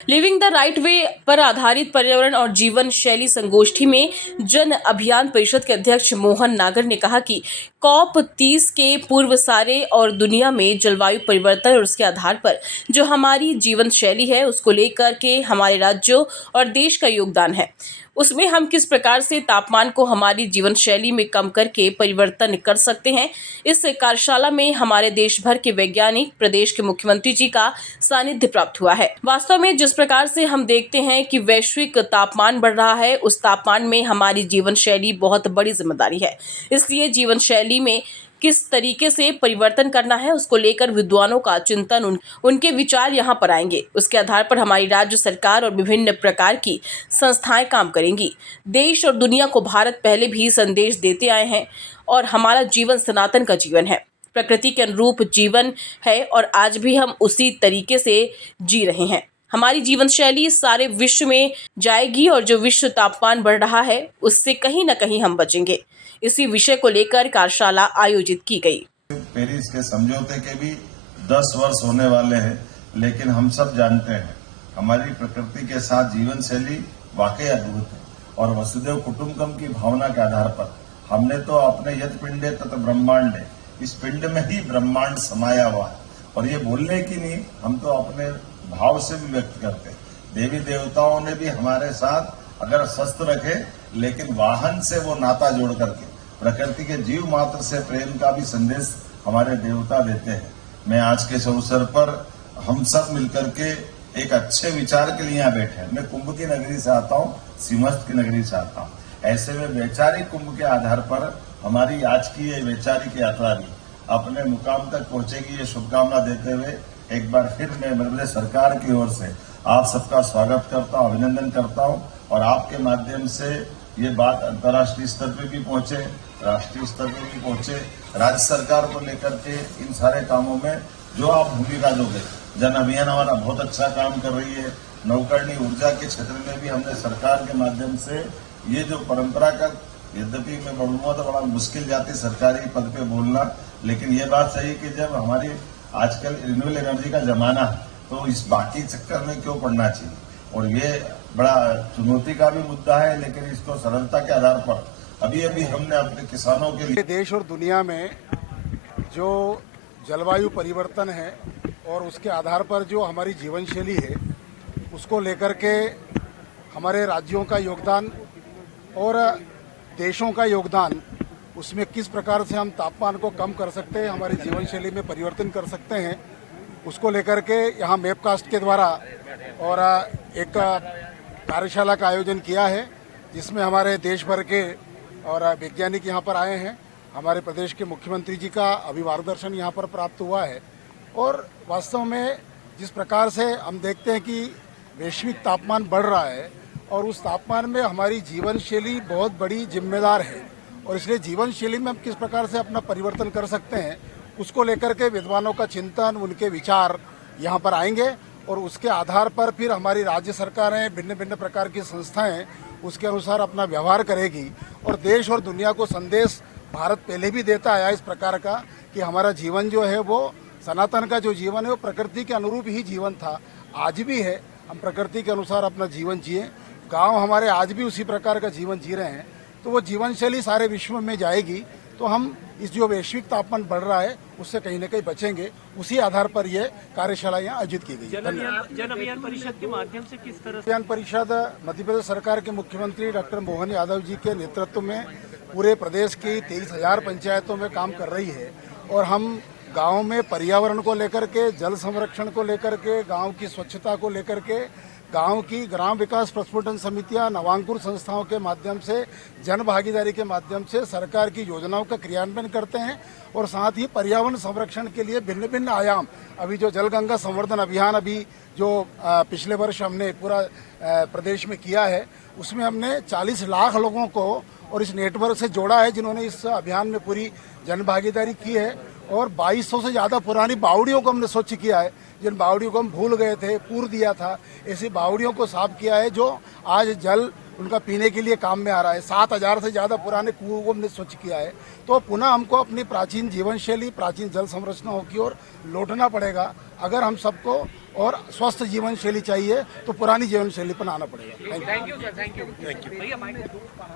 Living the right way पर आधारित पर्यावरण और जीवन शैली संगोष्ठी में जन अभियान परिषद के अध्यक्ष मोहन नागर ने कहा कि COP30 के पूर्व सारे और दुनिया में जलवायु परिवर्तन और उसके आधार पर जो हमारी जीवन शैली है उसको लेकर के हमारे राज्यों और देश का योगदान है, उसमें हम किस प्रकार से तापमान को हमारी जीवन शैली में कम करके परिवर्तन कर सकते हैं। इस कार्यशाला में हमारे देश भर के वैज्ञानिक, प्रदेश के मुख्यमंत्री जी का सानिध्य प्राप्त हुआ है। वास्तव में जिस प्रकार से हम देखते हैं कि वैश्विक तापमान बढ़ रहा है, उस तापमान में हमारी जीवन शैली बहुत बड़ी जिम्मेदारी है। इसलिए जीवन शैली में किस तरीके से परिवर्तन करना है उसको लेकर विद्वानों का चिंतन, उनके विचार यहाँ पर आएंगे। उसके आधार पर हमारी राज्य सरकार और विभिन्न प्रकार की संस्थाएं काम करेंगी। देश और दुनिया को भारत पहले भी संदेश देते आए हैं और हमारा जीवन सनातन का जीवन है, प्रकृति के अनुरूप जीवन है और आज भी हम उसी तरीके से जी रहे हैं। हमारी जीवन शैली सारे विश्व में जाएगी और जो विश्व तापमान बढ़ रहा है उससे कहीं ना कहीं हम बचेंगे। इसी विषय को लेकर कार्यशाला आयोजित की गई। पेरिस के समझौते के भी 10 वर्ष होने वाले हैं, लेकिन हम सब जानते हैं हमारी प्रकृति के साथ जीवन शैली वाकई अद्भुत है और वसुदेव कुटुंबकम की भावना के आधार पर हमने तो अपने यत पिंडे तथा ब्रह्मांडे, इस पिंड में ही ब्रह्मांड समाया हुआ है। और ये बोलने की नहीं, हम तो अपने भाव से भी व्यक्त करते हैं। देवी देवताओं ने भी हमारे साथ अगर शस्त्र रखे, लेकिन वाहन से वो नाता जोड़ करके प्रकृति के जीव मात्र से प्रेम का भी संदेश हमारे देवता देते हैं। मैं आज के इस अवसर पर हम सब मिलकर के एक अच्छे विचार के लिए यहाँ बैठे हैं। मैं कुंभ की नगरी से आता हूँ, सिंहस्थ की नगरी से आता हूँ। ऐसे में वैचारिक कुंभ के आधार पर हमारी आज की ये वैचारिक यात्रा भी अपने मुकाम तक पहुंचेगी, ये शुभकामना देते हुए एक बार फिर मैं मध्य सरकार की ओर से आप सबका स्वागत करता हूँ, अभिनंदन करता हूँ। और आपके माध्यम से ये बात अंतर्राष्ट्रीय स्तर पे भी पहुंचे, राष्ट्रीय स्तर पे भी पहुंचे। राज्य सरकार को लेकर के इन सारे कामों में जो आप भूमिका दोगे, जन अभियान हमारा बहुत अच्छा काम कर रही है। नवकरणीय ऊर्जा के क्षेत्र में भी हमने सरकार के माध्यम से ये जो परंपरागत, यद्यपि मैं बोलूंगा तो बड़ा मुश्किल जाती सरकारी पद पे बोलना, लेकिन ये बात सही कि जब हमारी आजकल रिन्यूएबल एनर्जी का जमाना है तो इस बाकी चक्कर में क्यों पड़ना चाहिए। और ये बड़ा चुनौती का भी मुद्दा है, लेकिन इसको सरलता के आधार पर अभी हमने अपने किसानों के लिए देश और दुनिया में जो जलवायु परिवर्तन है और उसके आधार पर जो हमारी जीवन शैली है उसको लेकर के हमारे राज्यों का योगदान और देशों का योगदान, उसमें किस प्रकार से हम तापमान को कम कर सकते हैं, हमारी जीवन शैली में परिवर्तन कर सकते हैं, उसको लेकर के यहाँ मैपकास्ट के द्वारा और एक कार्यशाला का आयोजन किया है, जिसमें हमारे देश भर के और वैज्ञानिक यहाँ पर आए हैं। हमारे प्रदेश के मुख्यमंत्री जी का अभिवादन यहाँ पर प्राप्त हुआ है। और वास्तव में जिस प्रकार से हम देखते हैं कि वैश्विक तापमान बढ़ रहा है और उस तापमान में हमारी जीवन शैली बहुत बड़ी जिम्मेदार है, और इसलिए जीवन शैली में हम किस प्रकार से अपना परिवर्तन कर सकते हैं उसको लेकर के विद्वानों का चिंतन, उनके विचार यहाँ पर आएंगे और उसके आधार पर फिर हमारी राज्य सरकारें, भिन्न भिन्न प्रकार की संस्थाएं उसके अनुसार अपना व्यवहार करेगी। और देश और दुनिया को संदेश भारत पहले भी देता आया इस प्रकार का कि हमारा जीवन जो है वो सनातन का जो जीवन है वो प्रकृति के अनुरूप ही जीवन था, आज भी है। हम प्रकृति के अनुसार अपना जीवन जिए। गाँव हमारे आज भी उसी प्रकार का जीवन जी रहे हैं, तो वो जीवन शैली सारे विश्व में जाएगी। तो हम इस जो वैश्विक तापमान बढ़ रहा है उससे कहीं न कहीं बचेंगे। उसी आधार पर ये कार्यशाला यहाँ आयोजित की गई। जन अभियान परिषद के माध्यम से किस तरह अभियान परिषद मध्य प्रदेश सरकार के मुख्यमंत्री डॉक्टर मोहन यादव जी के नेतृत्व में पूरे प्रदेश की 23,000 पंचायतों में काम कर रही है। और हम गाँव में पर्यावरण को लेकर के, जल संरक्षण को लेकर के, गाँव की स्वच्छता को लेकर के, गांव की ग्राम विकास प्रस्फुटन समितियां, नवांकुर संस्थाओं के माध्यम से, जन भागीदारी के माध्यम से सरकार की योजनाओं का क्रियान्वयन करते हैं। और साथ ही पर्यावरण संरक्षण के लिए भिन्न भिन्न आयाम, अभी जो जल गंगा संवर्धन अभियान अभी जो पिछले वर्ष हमने पूरा प्रदेश में किया है, उसमें हमने 40 लाख लोगों को और इस नेटवर्क से जोड़ा है जिन्होंने इस अभियान में पूरी जन भागीदारी की है। और 2200 से ज़्यादा पुरानी बावड़ियों को हमने स्वच्छ किया है, जिन बावड़ियों को हम भूल गए थे, पूर दिया था, ऐसी बावड़ियों को साफ किया है जो आज जल उनका पीने के लिए काम में आ रहा है। 7,000 से ज़्यादा पुराने कुओं को हमने स्वच्छ किया है। तो पुनः हमको अपनी प्राचीन जीवन शैली, प्राचीन जल संरचनाओं की ओर लौटना पड़ेगा अगर हम सबको और स्वस्थ जीवन शैली चाहिए तो पुरानी जीवन शैली पर आना पड़ेगा। Thank you. Thank you sir, thank you.